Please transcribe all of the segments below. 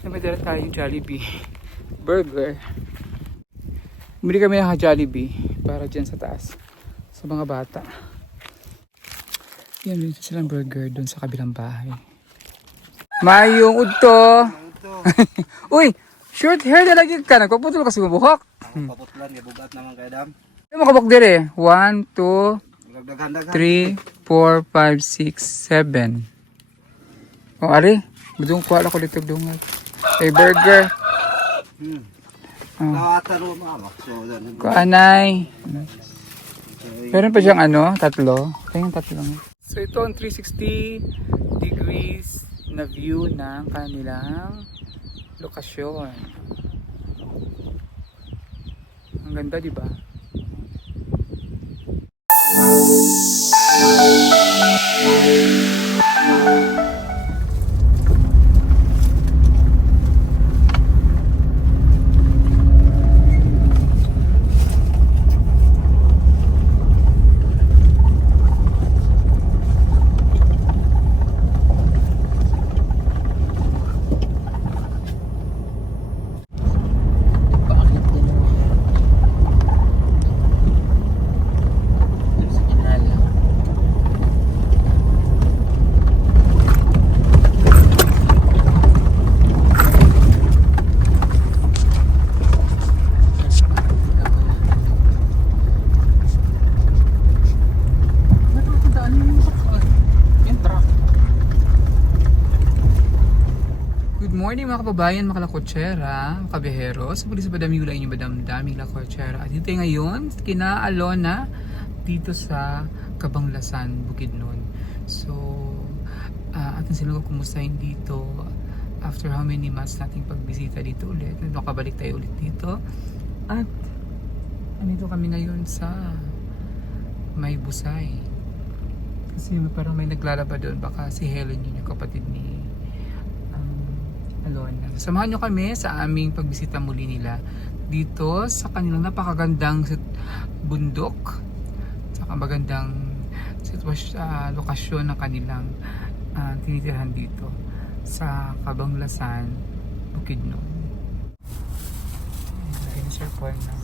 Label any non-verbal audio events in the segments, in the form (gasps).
Namadala tayong Jollibee. Burger. Bumili kami ng Jollibee para dyan sa taas. Sa mga bata. Yan, dito silang burger doon sa kabilang bahay. Mayong udto! (laughs) Uy! Short hair na lagi ka. Nagpaputol kasi mabuhok. Paputlan, gibugat naman kay Dam. Ano makabok dire? 1, 2, Dagdagan-dagan. 3, 4, 5, 6, 7. O, ari. Budong kuha ako dito dungal. Ay, burger. Hmm. Oh. Kuanay. Meron pa siyang ano, tatlo. Kaya yung tatlo. So, ito ang 360 degrees na view ng kanilang lokasyon. Ang ganda, di ba? Bakit din mo? Sa kinala. Nakakadaan mo yung sakal. Yung truck. Good morning mga kababayan, mga lakotsera, mga kabeheros. Muli sa Badam Yula, inyong Badam Lakotsera. At dito ngayon, kina Alona, dito sa Kabanglasan, Bukidnon. So, uh, atin sila kumustahin dito after how many months nating pagbisita dito ulit. Nakabalik tayo ulit dito. At, andito kami ngayon sa may busay. Kasi parang may naglalaba doon. Baka si Helen yun yung kapatid ni Alona. Samahan nyo kami sa aming pagbisita muli nila dito sa kanilang napakagandang bundok saka magandang sitwasyon, ah, lokasyon ng kanilang ah, tinitirhan dito sa Kabanglasan, Bukidnon. Lagyan ni Sir Paul ng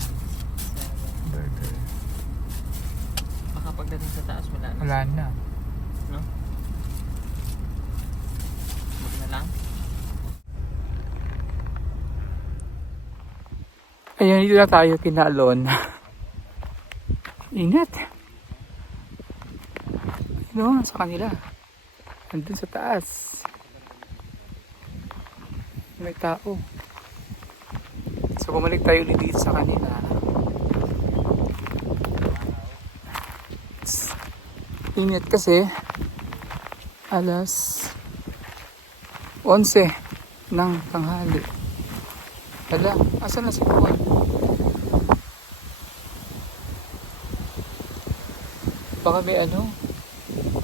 burger. Baka pagdating sa taas wala na. Wala na. No? Huwag na lang. Ayan, dito na tayo kinalon. Ingat. Ano, sa kanila. Andun sa taas. May tao. So, bumalik tayo ulit dito sa kanila. Ingat kasi alas 11 ng tanghali. Hala, asan na si Paul? Baka may ano?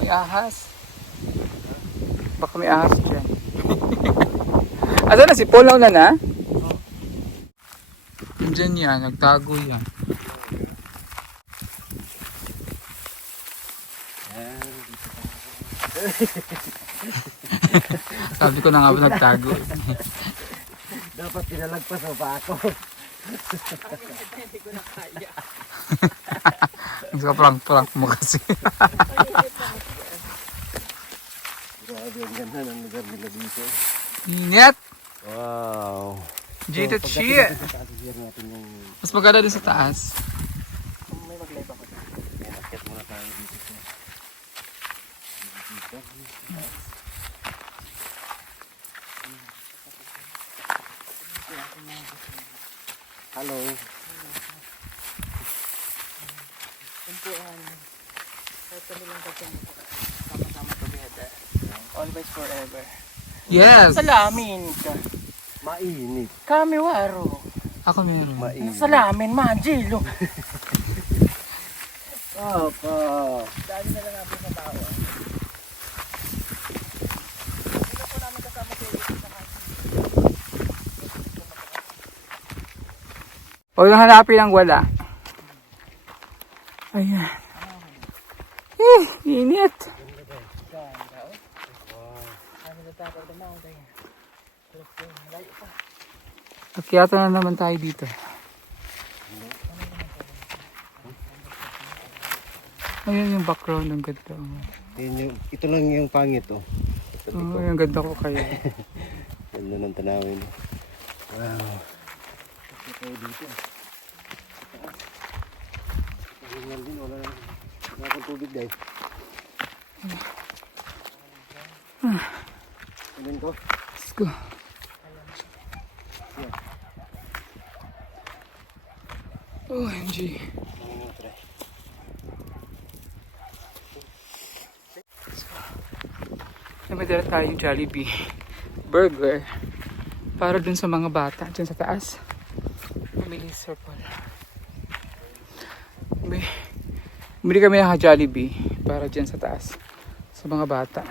May ahas. Baka may ahas dyan. (laughs) asan na si Paul? Nauna na? Diyan yan, nagtago yan. (laughs) Sabi ko na nga ba nagtago. (laughs) Pinalagpas mo pa ako. (laughs) Gusto ka prank-prank mo kasi. Grabe ang ganda ng lugar nila dito. Ingat! Wow. Jita natin yung Mas maganda din sa taas. May mag-live ako. Akit muna tayo dito sa dito. Hello. Kumpuan. Kahit kami lang kasi sama-sama together. Always forever. Yes! Salamin ka. Mainit. Kami waro. Ako meron. Mainit. Salamin, manjilo. (laughs) Papa. Dali na lang natin sa tao. Hindi po namin kasama si Eric sa Huwag lang hanapin ang wala. Ayan. Eh, init. Kami na naman tayo dito. Ayun yung background ng ganda. Yun yung, ito lang yung pangit oh. Ito Oh, yung ganda ko kaya. (laughs) Ganda ng tanawin. Wow. Tayo dito. Tingnan din, wala na. Wala akong tubig dahil. Tingnan ko. Let's go. OMG. Namadala tayong Jollibee burger para dun sa mga bata dyan sa taas. Sir Paul. Bumili, kami ng Jollibee para dyan sa taas sa mga bata.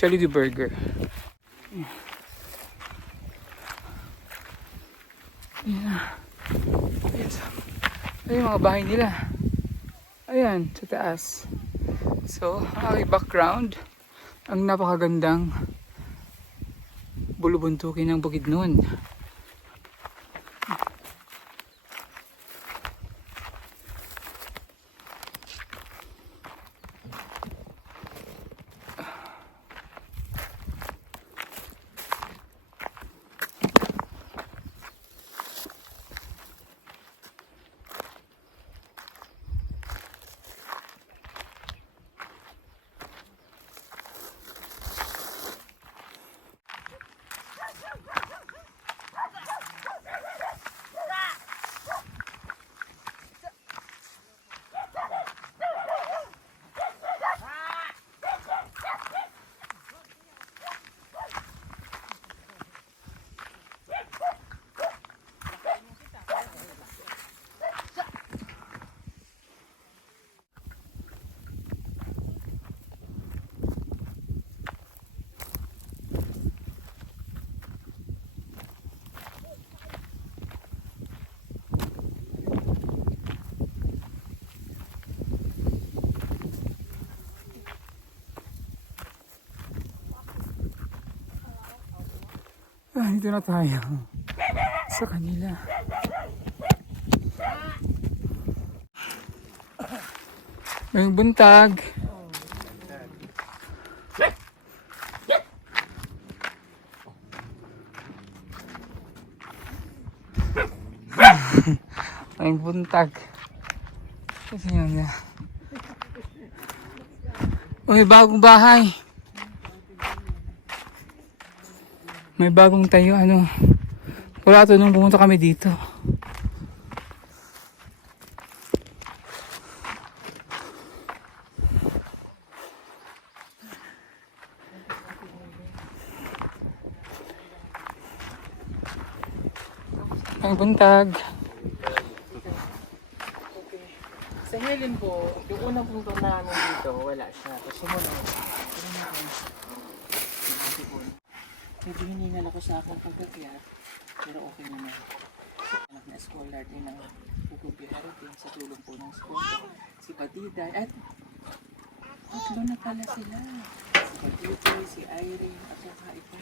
Jollibee burger. Ayan. Ayan. sa- Ayan mga bahay nila. Ayan, sa taas. So, ang aking background, ang napakagandang bulubuntukin ng bukid noon. Ah, dito na tayo. Sa kanila. May buntag. (laughs) May buntag. Kasi yun na. Bagong bahay. May bagong tayo, ano. Wala to nung pumunta kami dito. May buntag. Sa Helen po, yung unang punto namin dito, wala siya. Tapos sumunod. Tingnan natin. Yung ate ko. Medyo hiningal ako sa akong pagkakyat. Pero okay naman. Anak na scholar din ng Pugubiharo din sa tulong po ng school. Si Batida. At tatlo na pala sila. Si Batida, si Irene, at saka ito.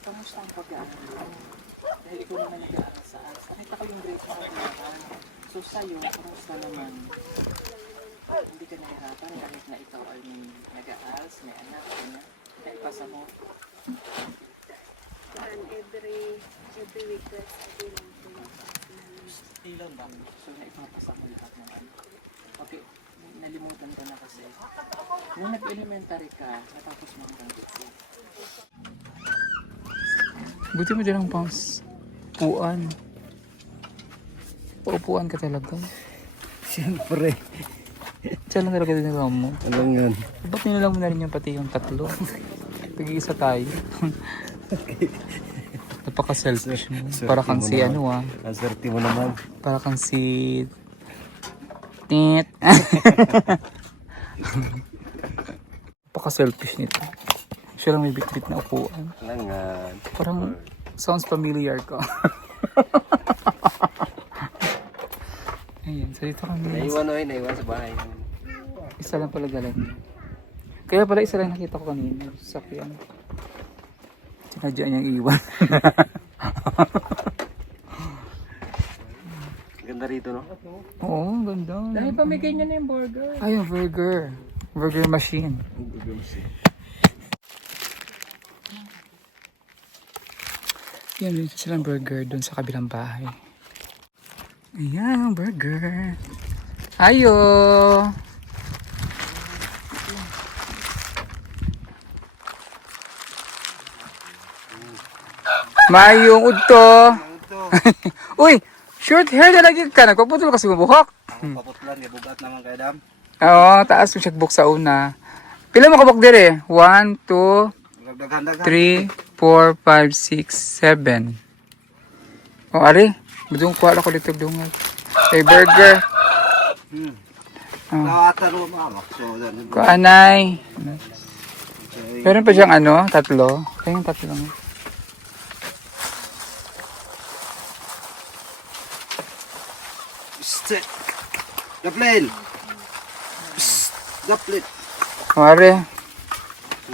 Kamusta ang pag-aaral mo? Dahil ikaw naman nag-aaral sa arts. Nakita ko yung grade mo naman. So sa'yo, kamusta naman? Hindi ka nahihirapan kahit na ikaw ay may nag-aaral, may anak, ganyan. Mo. And every every week that's every lang po. Ilan ba? So naipapasa mo lahat ng ano. Okay, nalimutan ko na kasi. Nung nag-elementary ka, natapos mo grade six. Buti mo dyan ang pangs. Upuan. Paupuan ka talaga. Siyempre. Diyan lang talaga din mo. Alam yan. Ba't nilalang mo na rin yung pati yung tatlo? Pag-iisa tayo. (laughs) Napaka-selfish mo. Para kang si ano ah. Ang swerte mo naman. Para kang si... Tit. (laughs) Napaka-selfish nito. Siya lang may bitbit na upuan. Langan. Parang sounds familiar ko. (laughs) Ayun, so dito kami. Naiwan o naiwan sa bahay. Isa lang pala niya. Kaya pala isa lang nakita ko kanina. Sakyan. Sinadya niyang iwan. (laughs) Ganda rito, no? Oo, ganda. Dahil pamigay niya na yung burger. Ay, yung burger. Burger machine. Yan, dito silang burger doon sa kabilang bahay. Ayan, burger. Ayo! Mayong udto. (laughs) Uy, short hair na lagi ka. Nagpaputol kasi mo buhok. Paputlan, kay bugat naman kay Dam. Oo, taas yung checkbook sa una. Pila mo kabok dire? 1, 2, Dagdagan-dagan. 3, 4, 5, 6, 7. O, ari. Budong kuha ako dito dungal. May burger. Hmm. Oh. Kuanay. Meron pa siyang ano, tatlo. Kaya yung tatlo. Sit. Gaplin. Gaplin. O, ari.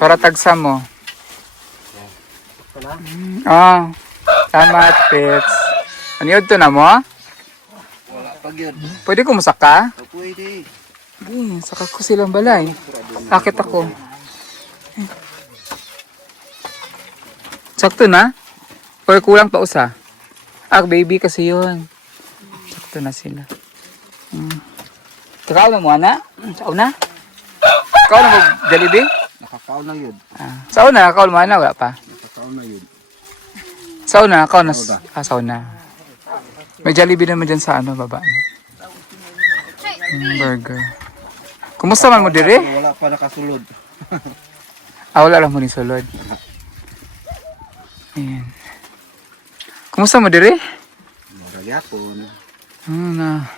Para tagsa mo. Ah, tama at pets. Ano yun to na mo? Wala pag yun. Pwede ko masaka? Pwede. Hindi, saka ko silang balay. Akit ako. Sakto na? Or kulang pa usa? Ah, baby kasi yun. Sakto na sila. Hmm. Ikaw na mo, ana? Sa una? Ikaw na mo, Jollibee? Nakakaon na yun. Ah. Sa una, ikaw mo, ana? Wala pa. Nakakaon na yun. Sa una, ikaw na. Ah, sa una. May Jollibee naman dyan sa ano, baba. No? Mm, burger. Kumusta man mo dire? Wala pa nakasulod. (laughs) Ah, wala lang mo ni sulod. Ayan. Kumusta mo dire? Magyapon. Hmm, na.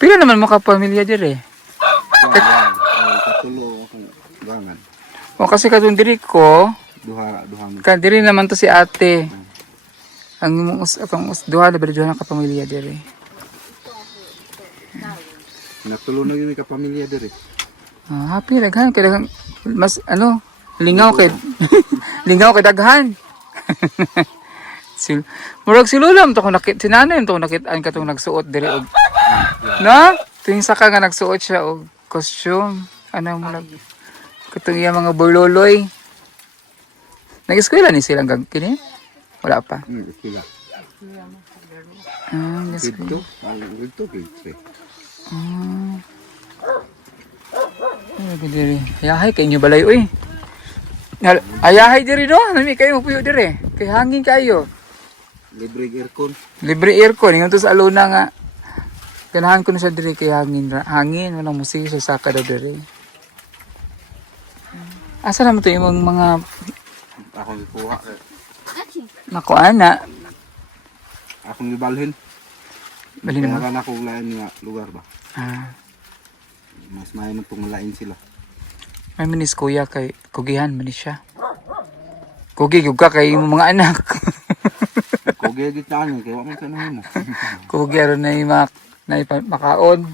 Pila naman mo kapamilya dire? Katulo akong gangan. O kasi katong diri ko, Duha, duha mo. ka diri naman to si ate. Ang imong us akong us duha na bali duha na kapamilya dire. Natulo na yun kapamilya diri. Ah, happy daghan kay daghan mas ano, lingaw kay (laughs) lingaw kay daghan. (laughs) Sil Murag silulam to ko nakit sinanay to ko nakit an katong nagsuot diri og (gasps) na tuwing saka nga nagsuot siya og costume ano mo lang katong iya mga burloloy nag-eskwela ni silang gag kini wala pa sila. ah nag-eskwela. Ang dito, dito. Ay, diri. Ayahay kay inyo balay uy. Ayahay diri no, nami kayo puyo diri. Kay hangin kayo. Libre aircon. Libre aircon, ingon to sa aluna nga. Ganahan ko na siya diri kay hangin, hangin, walang musik sa saka daw diri. Asa naman to yung mga Akong ikuha. nakuana? Akong ibalhin. Bali Kaya naman. na akong lain nga lugar ba. Ah, Mas mayo man itong malain sila. may minis kuya kay kugihan man ni siya. Kugi ka kay imong mga anak. (laughs) Na ano, kaya waman sa nahin mo. Kugi aron na yung mak na makaon.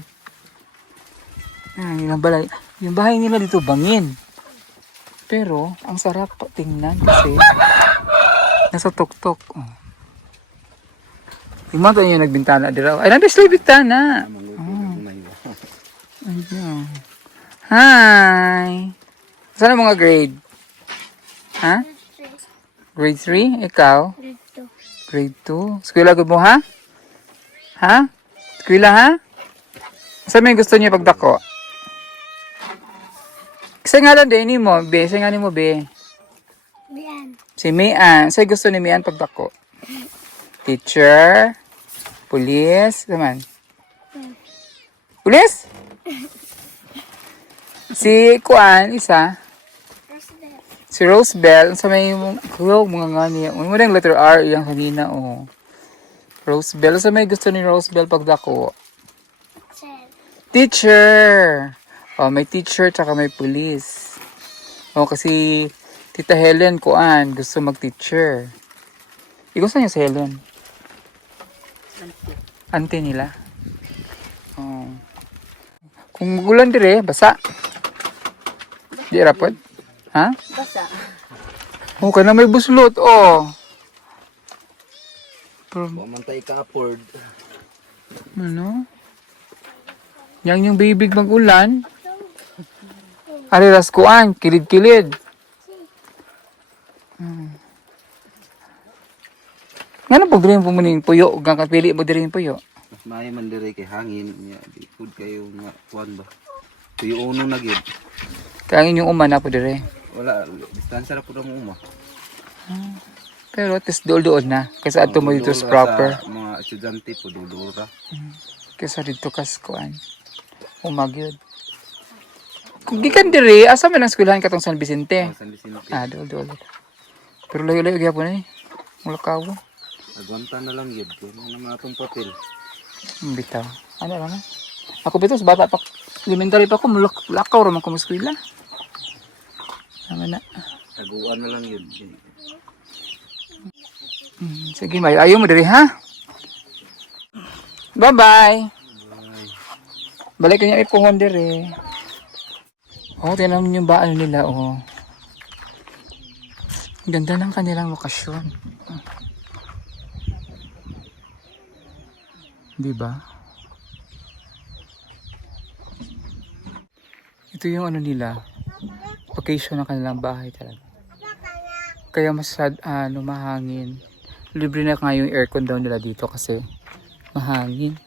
Ah, ilang balay. Yung bahay nila dito bangin. Pero, ang sarap tingnan kasi nasa tuktok. Oh. Yung mga yung nagbintana dira. Ay, nandun sila yung bintana. Iba. Ayun. Hi! Saan ang mga grade? Ha? Grade 3? Ikaw? Dito. Grade 2. Eskwela gud mo ha? Ha? Eskwela ha? Saan may gusto niyo pagdako? Kasi nga lang din mo, be. Sa nga ni mo, be. Bian. Si Mian. Sa'yo gusto ni Mian pagdako? Teacher? Police? Naman? Police? Si Kuan, isa. Roosevelt. Si Rosebell, sa may kuyaw mga nga niya. May mo letter R yung kanina, oh. Rosebell, sa may gusto ni Rosebell pagdako? Sir. Teacher! Oh, may teacher tsaka may police. Oh, kasi Tita Helen kuan gusto mag-teacher. Ikaw saan niya si Helen? Ante nila. Oh. Kung magulan dire, basa. Di rapod. Ha? Basa. Okay na may buslot, oh. Pero, Pamantay ka afford. ano? Yang yung bibig mag-ulan. Ariras kuan, kilid-kilid. Hmm. Nga na pag diri mo muning puyo, ug ang kapili mo diri yung puyo. Mas may man diri kay hangin niya. Di food kayo nga kuan ba. Tuyo uno na gid. Kaya ang inyong umana po diri. Wala distansya ra pud ang uma. Pero at least dool-dool na. Kaysa ato mo dito sa proper. sa Mga estudyante po dudura. Kaysa dito kas kuan. Umagyod. Kung gikan diri, asa man ang eskwelahan katong San Vicente? San Vicente. Ah, dool-dool. Pero layo-layo gyapon eh. Wala kawo. Agwanta na lang gid kung ano mga atong papel. Ang Bitaw. Ano lang ah. Ako bitaw, sa bata pa. Elementary pa ako, mulak lakaw raman ko eskwela. Tama na. Taguan na lang yun. Hmm, sige, may ayaw mo diri ha. Bye-bye. Balik niya ipuhon diri. Oh, tinan mo yung baano nila, oh. Ganda ng kanilang lokasyon. Di ba? Ito yung ano nila. Vacation ng kanilang bahay talaga. Kaya mas ano, mahangin. Libre na nga yung aircon daw nila dito kasi mahangin.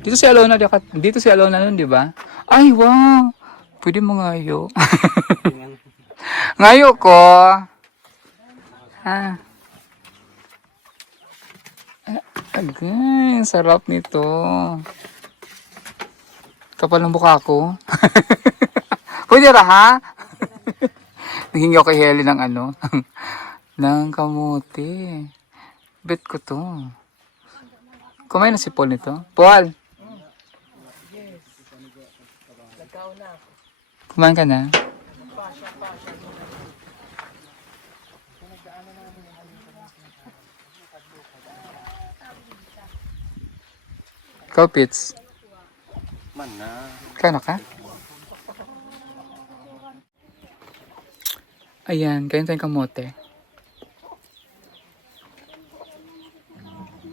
Dito si Alona, dito, si Alona nun, di ba? Ay, wow! Pwede mo ngayo. (laughs) ngayo ko. Ha? Agay, sarap nito. Kapal ng buka ko. (laughs) Pwede ra, ha? (laughs) Naging ako kay Helen ng ano, ng kamote. Bet ko to. Kumain na si Paul nito. Paul! Kumain ka na? Ikaw, Pits. Man na. Kano ka? Ayan, kain tayong kamote.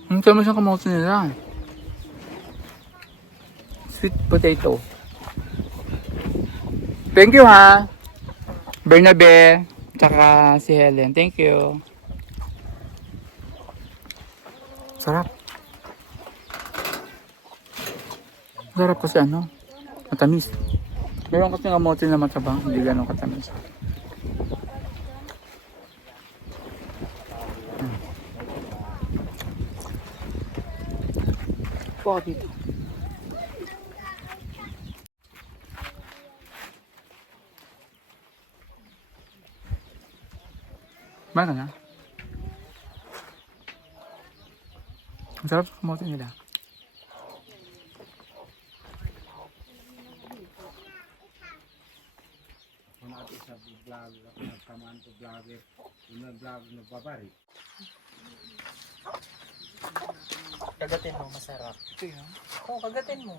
Ang tama siyang kamote nila. Sweet potato. Thank you ha. Bernabe. Tsaka si Helen. Thank you. Sarap. Sarap kasi ano, matamis. Meron kasi kamote na matabang, hindi ganun katamis. Hmm. Po dito. Mana na? Ang sarap ng kamote nila. Kagatin mo, masarap. Ito yun. Oo, kagatin mo.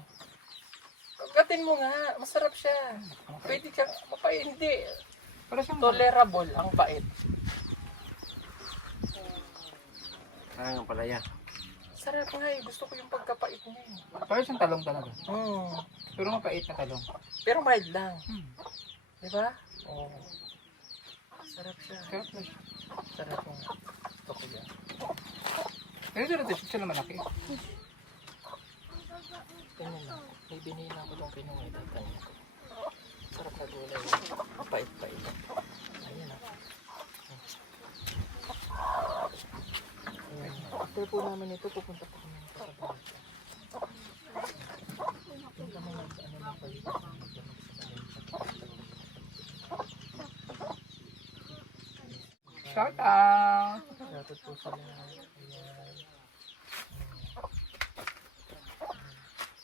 Kagatin mo nga, masarap siya. Pwede ka, mapait, hindi. Para siyang Tolerable ang pait. Nga palaya. Sarap nga eh, gusto ko yung pagkapait niya eh. Para siyang talong talaga. Mm. Pero mapait na talong. Pero mild lang. Hmm. Di ba? Oo. Sarap siya. Sarap na siya. Sarap nga. Gusto ko yan. Pero ito natin siya na malaki. Tingnan mo. May binila ko doon kinuha ko. Sarap na gulay. Pait-pait. Ayan ah. After po namin ito, pupunta pa kami ng ano na palitan, magdamag sa. Shout out! Shoutout po sila.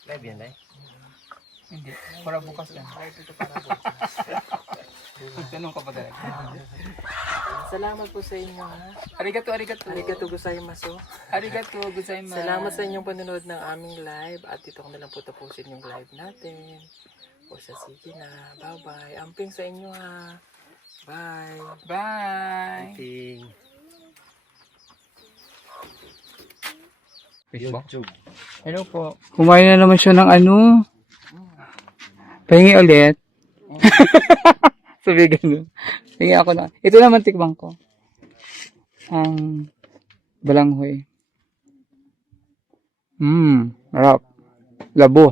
Live yan, eh? Hindi. Para bukas yan. Live ito para bukas. (laughs) Magtanong ka pa talaga. Salamat po sa inyo ha. Arigato, arigato. Arigato gozaimasu. Arigato, gozaimasu. Salamat sa inyong panonood ng aming live at dito ko na lang po tapusin yung live natin. O sa sige na. Bye-bye. Amping sa inyo ha. Bye. Bye! Ting. Facebook? YouTube. Hello po. Kumain na naman siya ng ano. Pahingi ulit. (laughs) Sabi ganun. Pahingi ako na. Ito naman tikbang ko. Ang balanghoy. Hmm, harap. Labo.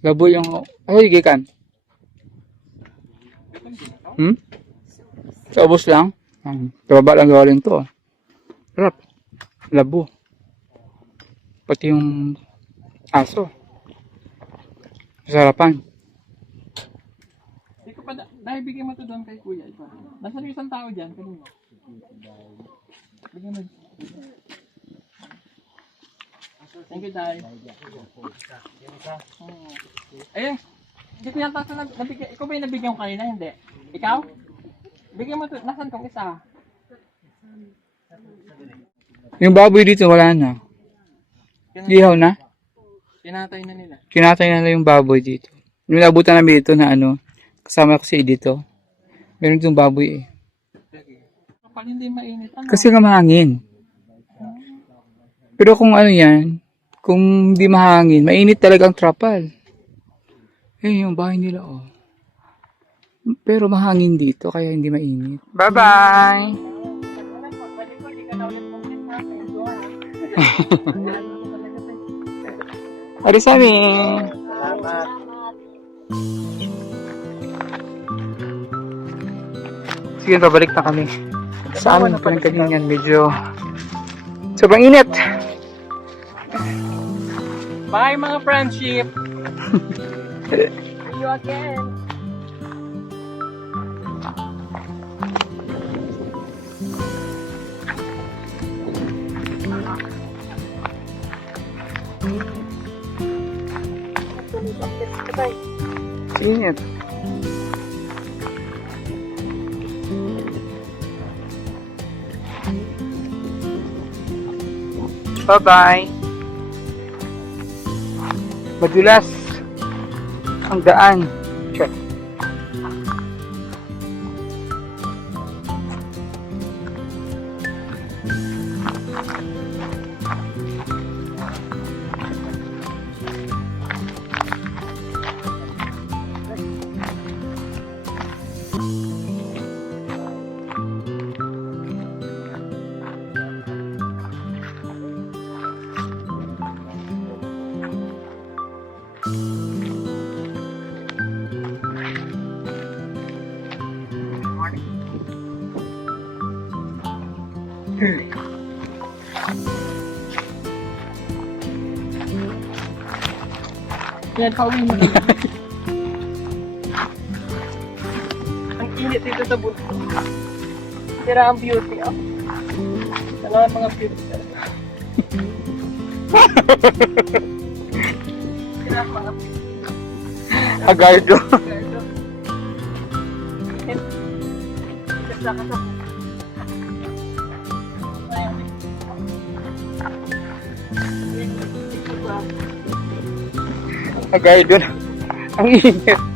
Labo yung... Ay, gikan. Hmm? Sa ubos lang? Hmm. Kababa lang gawaling to. Harap. Labo. Pati yung aso. Hindi ko dahil bigyan mo to doon kay kuya. Ito. Nasaan yung isang tao dyan? Kanino? Bigyan mo. Thank you, Day. Oo. Eh, hindi ko yata sa nabigyan. Ikaw ba yung nabigyan ko kanina? Hindi. Ikaw? Bigyan mo to. Nasaan tong isa? Yung baboy dito wala na. Ihaw na? Pinatay na nila. Kinatay na lang yung baboy dito. Yung nabutan namin dito na ano, kasama ko si dito. Meron ditong baboy eh. Kapag hindi mainit, ano? Kasi nga mahangin. Pero kung ano yan, kung hindi mahangin, mainit talaga ang trapal. Eh, yung bahay nila oh. Pero mahangin dito, kaya hindi mainit. Bye-bye! (laughs) Arisami! Salamat. Sige, pabalik na kami. Sa amin, pinagkalingan, medyo sobrang init. Bye mga friendship! (laughs) See you again. Init. Bye-bye. Madulas ang daan. Yan, pauwi mo na. (laughs) Ang init dito sa bundok. Tira ang beauty, ah. Kailangan mga beauty talaga. Tira ang mga beauty. Agardo. Gardo. Isa ka sa Agardo. Ang init.